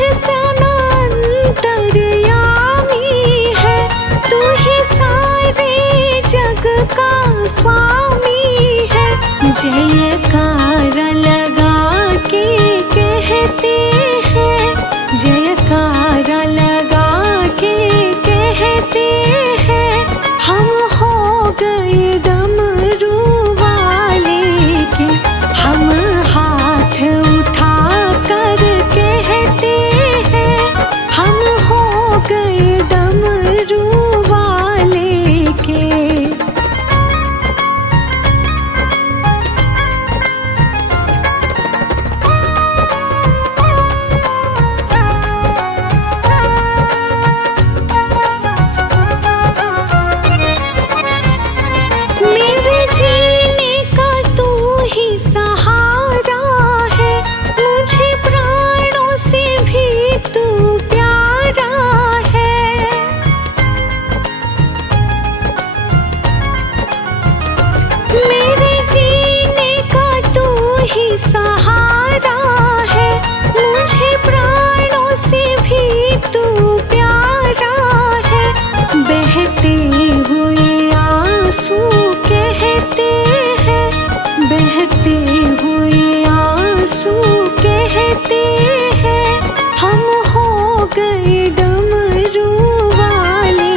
मुझसे ना अंतर्यामी है, तू ही सारे जग का स्वामी है। जयकारा लगा के कहते हैं, जयकारा लगा के कहते हैं, हम हो गए डमरू वाले के। हम हाथ उठा कर कहते हैं, हम हो गए डमरू वाले के। मेरे जीने का तू ही सहारा है, मुझे प्राणों से भी तू प्यारा है। मेरे जीने का तू ही सहारा है, मुझे प्राणों से भी तू प्यारा है। बहते हुए आंसू कहते हैं, बहते हुए आंसू कहते हैं, हम हो गए डमरू वाले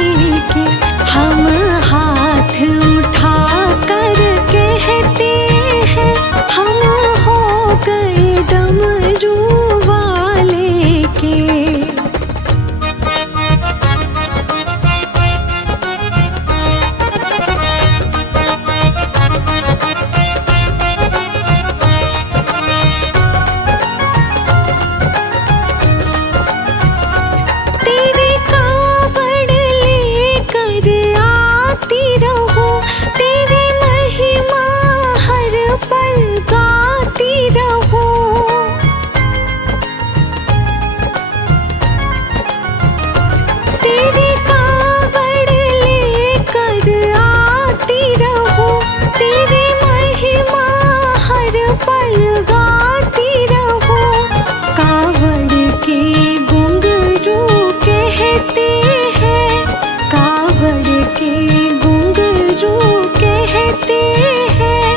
के। हम हाथ उठा कर कहते हैं, हम हो गए डमरू वाले के। तेरे कावड़ लेकर आती रहूं, तेरी महिमा हर पल गाती रहूं। तेरे कावड़ लेकर आती रहूं, तेरी महिमा हर पल गाती रहूं। कावड़ के घुंघरू कहते हैं, कावड़ के घुंघरू कहते हैं,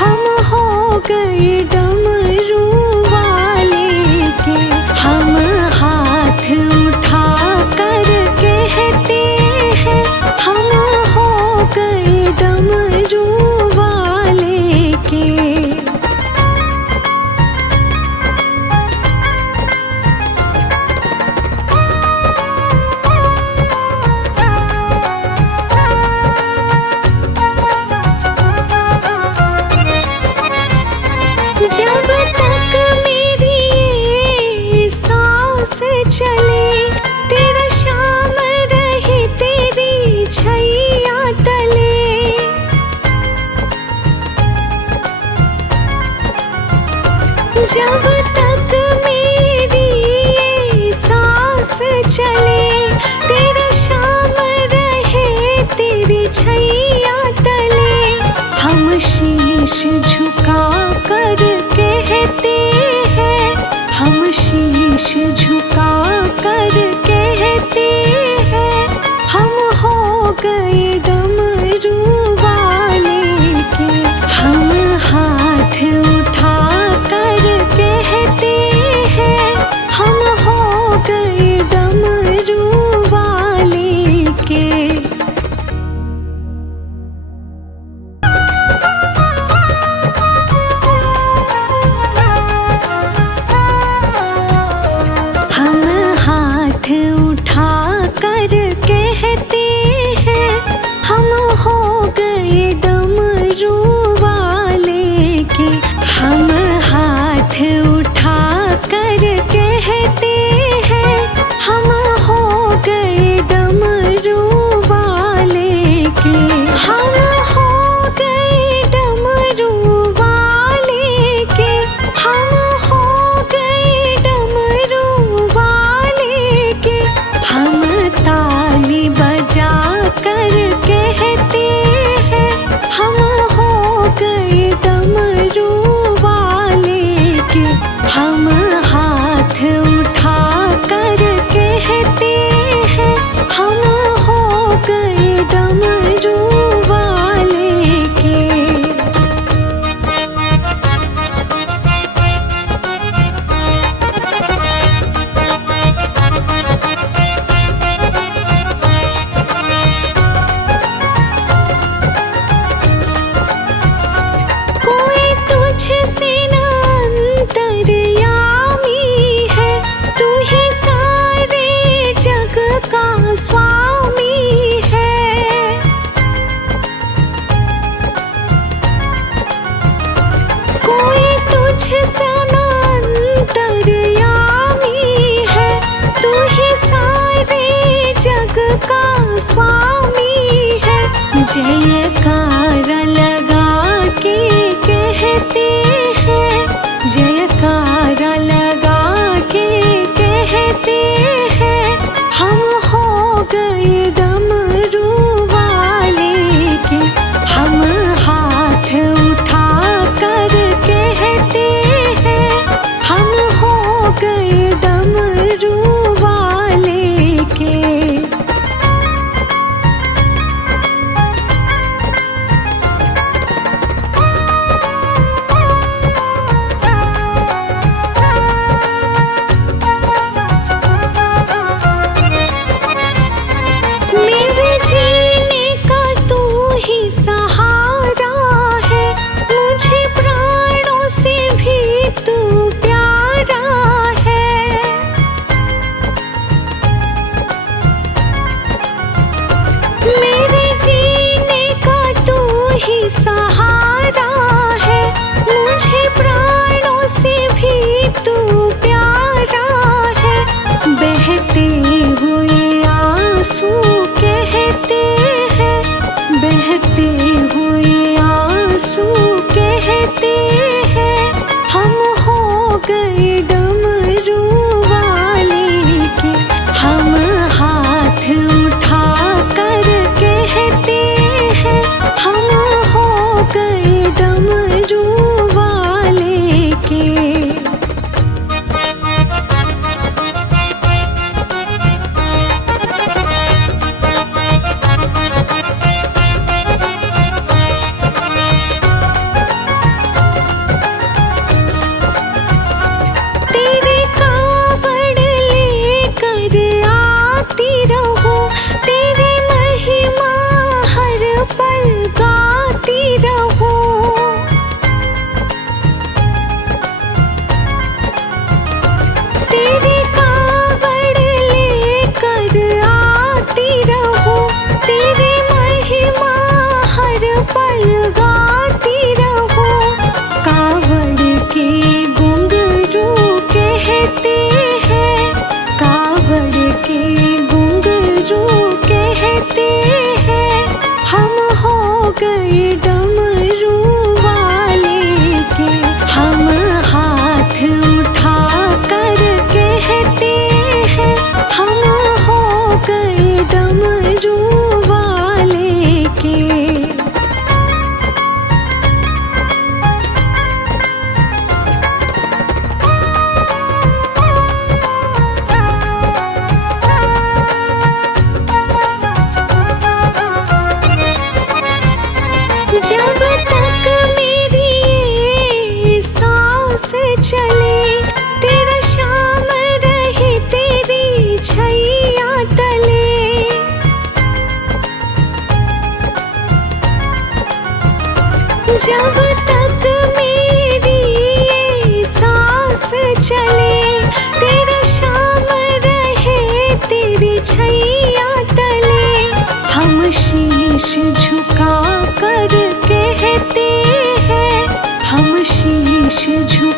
हम हो गए डमरू वाले के। हम हाथ उठा कर कहते हैं, हम हो गए डमरू वाले के। जब तक मेरी ये सांस चले, तेरा श्याम रहे तेरी छैया तले। जब तक मेरी ये सांस चले, तेरा श्याम रहे तेरी छैया तले। हम शीश झुका कर कहते हैं, हम शीश झुका कर कहते हैं, हम हो गए डमरू वाले के। हम हाथ उठा कर कहते हैं, हम हो गए डमरू वाले के। मुझसे ना अंतर्यामी है, तू ही सारे जग का स्वामी है। जयकारा लगा के कहते हैं, जयकारा लगा के कहते हैं, हम हो गए डमरू वाले के। हम हाथ उठा कर कहते हैं, हम हो गए डमरू वाले के। मेरे जीने का तू ही सहारा है, मुझे प्राणों से भी तू प्यारा है। मेरे जीने का तू ही सहारा है, मुझे प्राणों से भी तू प्यारा है। बहते हुए आंसू कहते हैं, बहते हुए आंसू कहते हैं, हम हो गए डमरू वाले के। हम हाथ उठा कर कहते हैं, हम हो गए डमरू वाले के। तेरे कावड़ लेकर आती रहूं, तेरी महिमा हर पल गाती रहूं। तेरे कावड़ लेकर आती रहूं, तेरी महिमा हर पल गाती रहूं। कावड़ के घुंघरू कहते हैं, कावड़ के घुंघरू कहते हैं, हम हो गए डमरू वाले के। हम हाथ उठा कर कहते हैं, हम हो गए डमरू वाले के। जब तक मेरी ये सांस चले, तेरा शाम रहे तेरी छैया तले। जब तक मेरी ये सांस चले, तेरा शाम रहे तेरी छैया तले। हम शीश झुका कर कहते हैं, हम शीश झुका